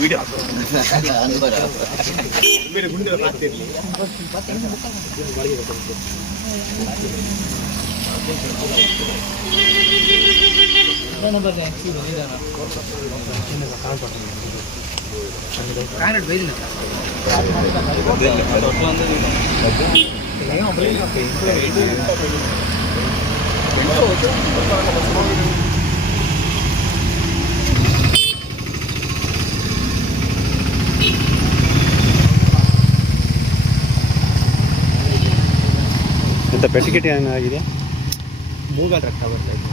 Video ಬೇರೆ ಗುಂಡು ಆಗ್ತಿರಲಿ ಎಂತ ಪೆಸಿಕಿಟಿ ಏನಾಗಿದೆ? ಮೂಗಲ್ ರಕ್ತ ಬರ್ತಾ ಇತ್ತು.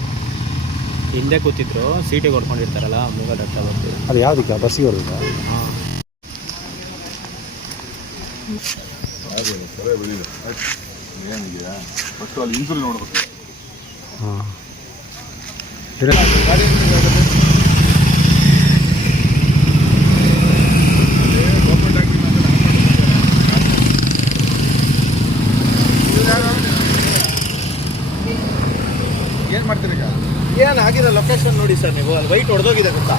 ಹಿಂದೆ ಕೂತಿದ್ರು, ಸೀಟಿಗೆ ಹೊಡ್ಕೊಂಡಿರ್ತಾರಲ್ಲ, ಮೂಗಲ್ ರಕ್ತ ಬರ್ತಿದೆ. ಅದು ಯಾವುದಕ್ಕೆ? ಬಸ್ಸಿಗೆ ಹೊರದ? ಹಾಂ. ಏನಿದೆಯಾ ಫಸ್ಟ್ ಅಲ್ಲಿ ಇನ್ಸುಲಿನ್ ನೋಡ್ಬೇಕು. ಹಾಂ. ಏನು ಮಾಡ್ತೀರಿ ಈಗ? ಏನಾಗಿದೆ ಲೊಕೇಶನ್ ನೋಡಿ ಸರ್, ನೀವು ಅಲ್ಲಿ ವೈಟ್ ಹೊಡೆದೋಗಿದೆ ಗೊತ್ತಾ?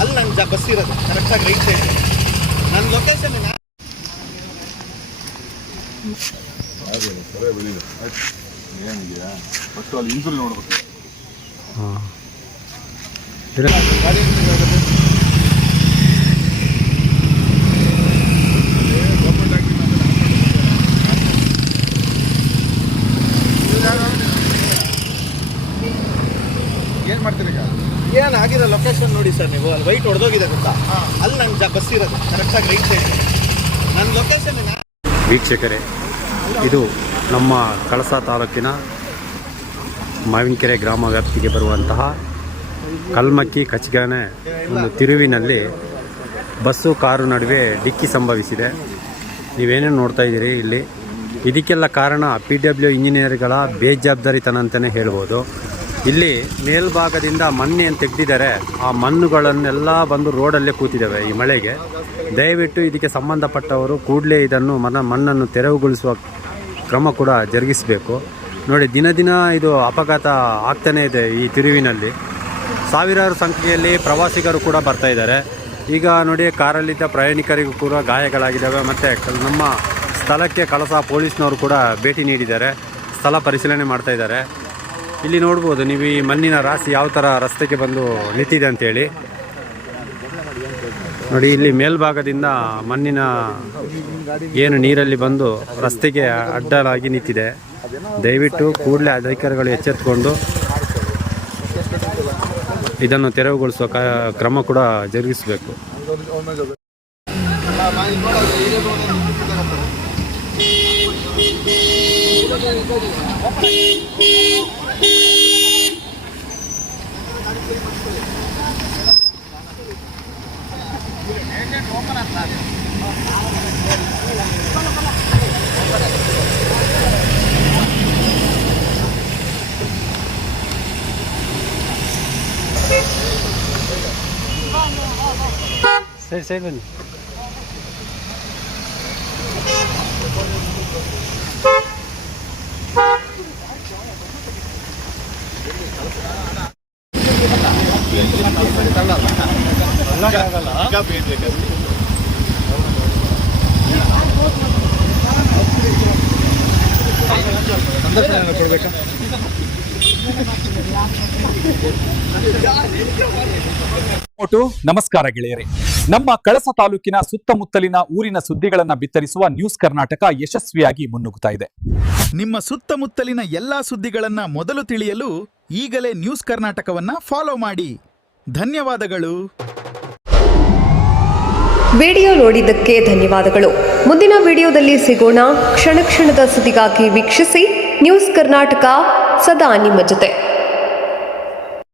ಅಲ್ಲಿ ನಂಗೆ ಬಸ್ ಇರೋದು ಕರೆಕ್ಟಾಗಿ ರೈಟ್ ಸೈಡ್. ನನ್ನ ಲೊಕೇಶನ್ ಸರಿ ಬೆಳೀಲಿ. ಏನಿದೆಯಾ ಫಸ್ಟ್ ಅಲ್ಲಿ ಇನ್ಸುಲಿನ್ ನೋಡ್ಬೇಕು. ಹಾಂ. ಏನು ಮಾಡ್ತೀರಿ ಈಗ? ಏನಾಗಿದೆ ಲೊಕೇಶನ್ ನೋಡಿ ಸರ್, ನೀವು ಅಲ್ಲಿ ವೈಟ್ ಹೊಡೆದೋಗಿದೆ ಗೊತ್ತಾ? ಅಲ್ಲಿ ನಂಗೆ ಬಸ್ ಇರೋದು ಕರೆಕ್ಟಾಗಿ ರೈಟ್ ಸೈಡ್. ನನ್ನ ಲೊಕೇಶನ್ ವೀಕ್ಷಕರೇ, ಇದು ನಮ್ಮ ಕಳಸ ತಾಲೂಕಿನ ಮಾವಿನಕೆರೆ ಗ್ರಾಮ ವ್ಯಾಪ್ತಿಗೆ ಬರುವಂತಹ ಕಲ್ಮಕ್ಕಿ ಕಚಗಾನೆ ಒಂದು ತಿರುವಿನಲ್ಲಿ ಬಸ್ಸು ಕಾರು ನಡುವೆ ಡಿಕ್ಕಿ ಸಂಭವಿಸಿದೆ. ನೀವೇನೇನು ನೋಡ್ತಾ ಇದ್ದೀರಿ ಇಲ್ಲಿ. ಇದಕ್ಕೆಲ್ಲ ಕಾರಣ PW ಇಂಜಿನಿಯರ್ಗಳ ಬೇಜವಾಬ್ದಾರಿತನ ಅಂತಲೇ ಹೇಳ್ಬೋದು. ಇಲ್ಲಿ ಮೇಲ್ಭಾಗದಿಂದ ಮಣ್ಣನ್ನು ತೆಗೆದಿದ್ದಾರೆ. ಆ ಮಣ್ಣುಗಳನ್ನೆಲ್ಲ ಬಂದು ರೋಡಲ್ಲೇ ಕೂತಿದ್ದಾವೆ ಈ ಮಳೆಗೆ. ದಯವಿಟ್ಟು ಇದಕ್ಕೆ ಸಂಬಂಧಪಟ್ಟವರು ಕೂಡಲೇ ಇದನ್ನು ಮಣ್ಣನ್ನು ತೆರವುಗೊಳಿಸುವ ಕ್ರಮ ಕೂಡ ಜರುಗಿಸಬೇಕು. ನೋಡಿ, ದಿನ ದಿನ ಇದು ಅಪಘಾತ ಆಗ್ತಾನೇ ಇದೆ. ಈ ತಿರುವಿನಲ್ಲಿ ಸಾವಿರಾರು ಸಂಖ್ಯೆಯಲ್ಲಿ ಪ್ರವಾಸಿಗರು ಕೂಡ ಬರ್ತಾ ಇದ್ದಾರೆ. ಈಗ ನೋಡಿ, ಕಾರಲ್ಲಿದ್ದ ಪ್ರಯಾಣಿಕರಿಗೂ ಕೂಡ ಗಾಯಗಳಾಗಿದ್ದಾವೆ. ಮತ್ತು ನಮ್ಮ ಸ್ಥಳಕ್ಕೆ ಕಳಸ ಪೊಲೀಸ್ನವರು ಕೂಡ ಭೇಟಿ ನೀಡಿದ್ದಾರೆ, ಸ್ಥಳ ಪರಿಶೀಲನೆ ಮಾಡ್ತಾ ಇದ್ದಾರೆ. ಇಲ್ಲಿ ನೋಡ್ಬೋದು ನೀವು ಈ ಮಣ್ಣಿನ ರಾಶಿ ಯಾವ ಥರ ರಸ್ತೆಗೆ ಬಂದು ನಿಂತಿದೆ ಅಂತೇಳಿ. ನೋಡಿ, ಇಲ್ಲಿ ಮೇಲ್ಭಾಗದಿಂದ ಮಣ್ಣಿನ ಏನು ನೀರಲ್ಲಿ ಬಂದು ರಸ್ತೆಗೆ ಅಡ್ಡಲಾಗಿ ನಿಂತಿದೆ. ದಯವಿಟ್ಟು ಕೂಡಲೇ ಅಧಿಕಾರಿಗಳು ಎಚ್ಚೆತ್ತುಕೊಂಡು ಇದನ್ನು ತೆರವುಗೊಳಿಸುವ ಕ್ರಮ ಕೂಡ ಜರುಗಿಸಬೇಕು. ಸರಿ ಸರಿ ಬನ್ನಿ. ಕೊಡ್ಬೇಕಾ? ನಮಸ್ಕಾರ ಗೆಳೆಯರೇ. ನಮ್ಮ ಕಳಸ ತಾಲೂಕಿನ ಸುತ್ತಮುತ್ತಲಿನ ಊರಿನ ಸುದ್ದಿಗಳನ್ನ ಬಿತ್ತರಿಸುವ ನ್ಯೂಸ್ ಕರ್ನಾಟಕ ಯಶಸ್ವಿಯಾಗಿ ಮುನ್ನುಗ್ಗುತ್ತಾ ಇದೆ. ನಿಮ್ಮ ಸುತ್ತಮುತ್ತಲಿನ ಎಲ್ಲಾ ಸುದ್ದಿಗಳನ್ನ ಮೊದಲು ತಿಳಿಯಲು ಈಗಲೇ ನ್ಯೂಸ್ ಕರ್ನಾಟಕವನ್ನ ಫಾಲೋ ಮಾಡಿ. ಧನ್ಯವಾದಗಳು. ವಿಡಿಯೋ ನೋಡಿದ್ದಕ್ಕೆ ಧನ್ಯವಾದಗಳು. ಮುಂದಿನ ವಿಡಿಯೋದಲ್ಲಿ ಸಿಗೋಣ. ಕ್ಷಣ ಕ್ಷಣದ ಸುದ್ದಿಗಾಗಿ ವೀಕ್ಷಿಸಿ ನ್ಯೂಸ್ ಕರ್ನಾಟಕ, ಸದಾ ನಿಮ್ಮ ಜೊತೆ.